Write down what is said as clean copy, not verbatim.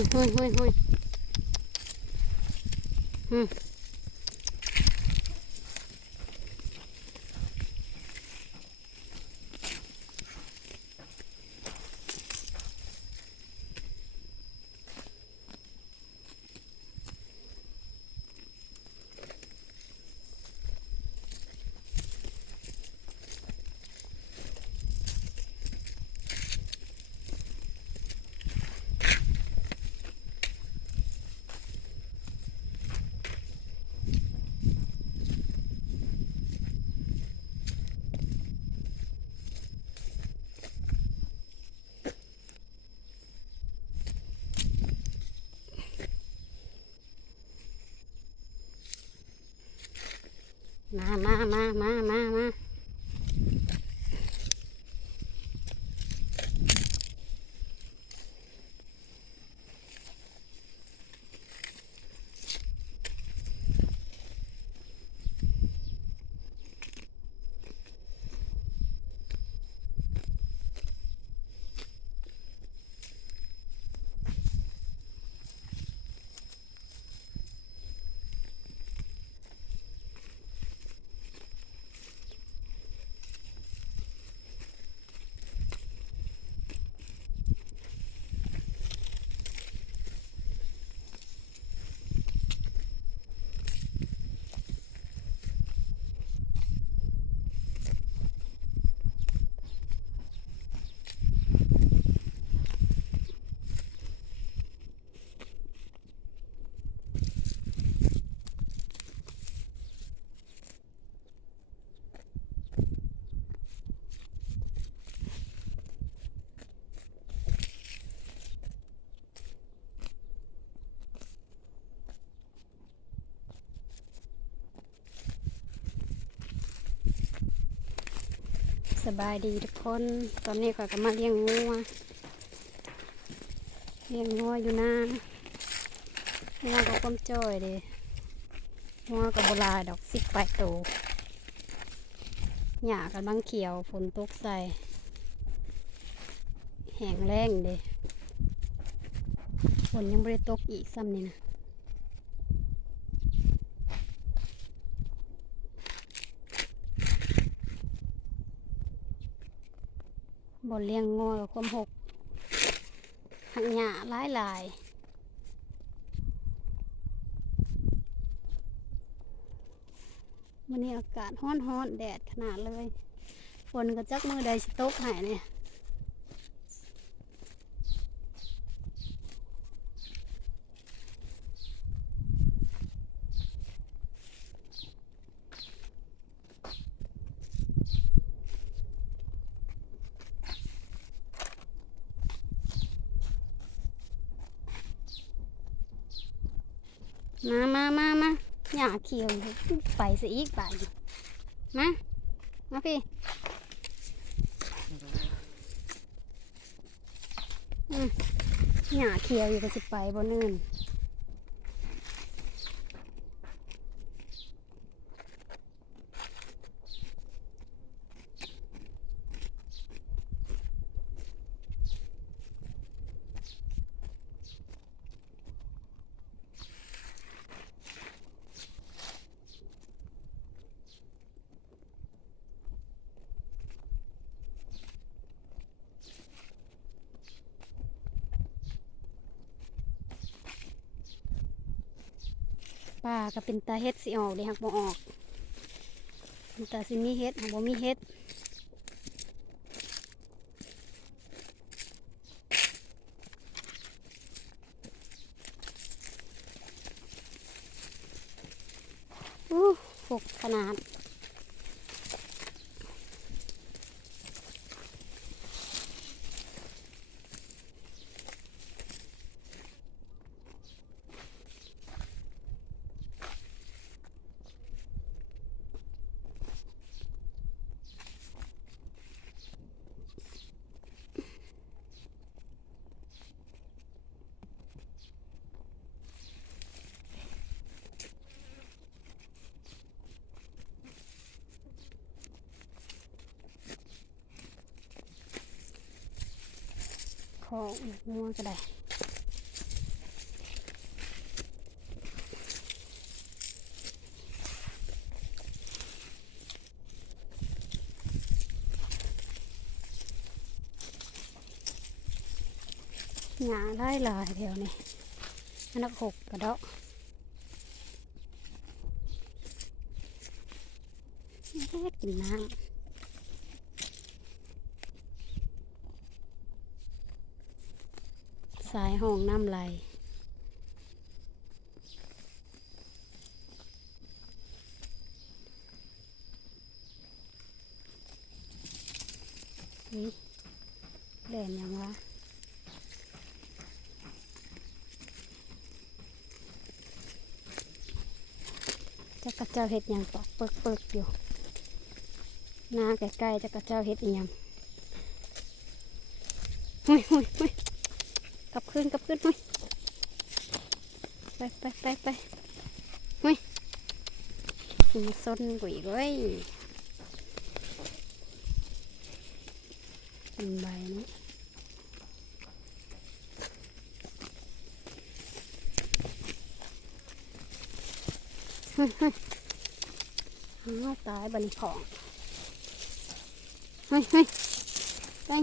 ยเฮ้ยเฮ้ยเฮ้ยอืมมาสบายดีทุกคนตอนนี้ข้อยก็มาเลี้ยงงัวอยู่นะงัวก็ก้มจ้อยเลยงัวก็โบราณดอก18 ตัวหญ้ากำลังเขียวฝนตกใส่แห้งแล้งเลยฝนยังไม่ได้ตกอีกซ้ำนี่นะบ่เลี้ยงงัวกับความหกหักหญ้าหลายวันนี้อากาศร้อนแดดขนาดเลยฝนก็จักมือใดสิตกหายเนี่ยมาหญ้าเขียวไปซะอีกไปมาพี่หญ้าเขียวอยู่ก็สิไปบนอื่นป้าก็เป็นตาเฮ็ดสิออกเด้หักบ่ออกเป็นตาสิมีเฮ็ดหักบ่มีเฮ็ดหกขนาดของงัวก็ได้ หงาได้หลายแถวนี่อันนักหกกระเดาะกินน้ำสายห้องน้ำไหลนี่แดนยังวะจักระเจ้าเห็ดยังตอกเปิกอยู่หน้าใกล้ๆจักระเจ้าเห็ดอีหยังหุ้ยกลับขึ้นหุ้ยไปหุ้ยมันซนกว่าอีกเว้ยเป็นใบนี้ตายบันของเฮ้ยแตง